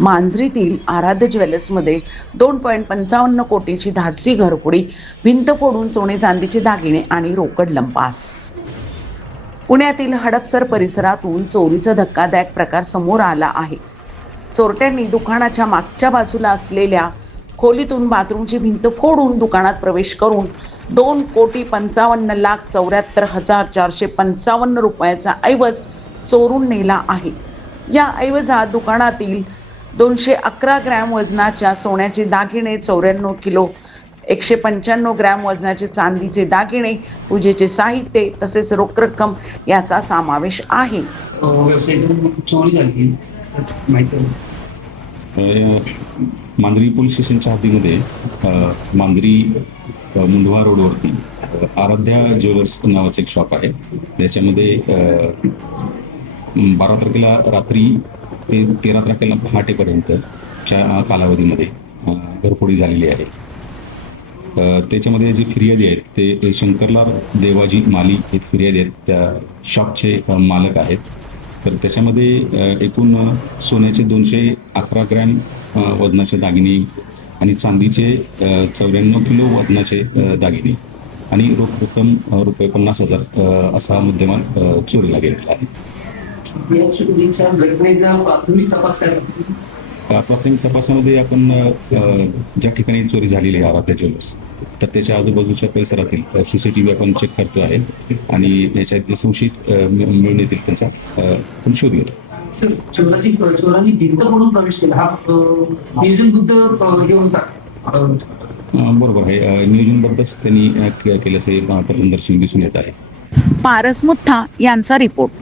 मांजरीतील आराध्य ज्वेलर्समध्ये 2.55 कोटीची धाडसी घरफोडी, भिंत फोडून सोने चांदीचे दागिने आणि रोकड लंपास. पुण्यातील हडपसर परिसरातून चोरीचा धक्कादायक प्रकार समोर आला आहे. चोरट्यांनी दुकानाच्या मागच्या बाजूला असलेल्या खोलीतून बाथरूमची भिंत फोडून दुकानात प्रवेश करून 2,55,74,455 रुपयाचा ऐवज चोरून नेला आहे. या ऐवजात दुकानातील 211 ग्रॅम वजनाच्या सोन्याचे दागिने, 94 किलो 195 ग्रॅम वजनाचे चांदीचे दागिने, पूजेचे साहित्य तसेच रोख रक्कम याचा समावेश आहे. चोरी झाली माहिती. मांजरी पोलीस स्टेशनच्या हद्दीमध्ये मांजरी मुंढवा रोडवरती आराध्या ज्वेलर्स नावाचं एक शॉप आहे. त्याच्यामध्ये 12 तारखेला रात्री ते 13 तारखेला पहाटेपर्यंतच्या कालावधीमध्ये घरफोडी झालेली आहे. त्याच्यामध्ये जी फिर्यादी आहेत ते शंकरलाल देवाजी माली हे फिर्यादी आहेत, त्या शॉपचे मालक आहेत. तर त्याच्यामध्ये एकूण सोन्याचे 211 ग्रॅम वजनाचे दागिने आणि चांदीचे 94 किलो वजनाचे दागिने आणि रोख रक्कम रुपये 50,000 असा मुद्देमाल चोरीला गेलेला आहे. या चोरीच्या घटनेचा प्राथमिक तपास काय? प्राथमिक तपासामध्ये आपण ज्या ठिकाणी चोरी झालेली आहे आराध्या ज्वेलर्स, तर त्याच्या आजूबाजूच्या परिसरातील CCTV आपण चेक करतो आहे आणि याच्यात संशयित मिळून येतील त्यांचा आपण शोध घेतो. सर, चोरांनी भिंत म्हणून प्रवेश केला, हा नियोजनबद्ध हे होता? बरोबर आहे, नियोजनबद्धच त्यांनी केल्याचे प्रथमदर्शी दिसून येत आहे. पारस मुठ्ठा यांचा रिपोर्ट.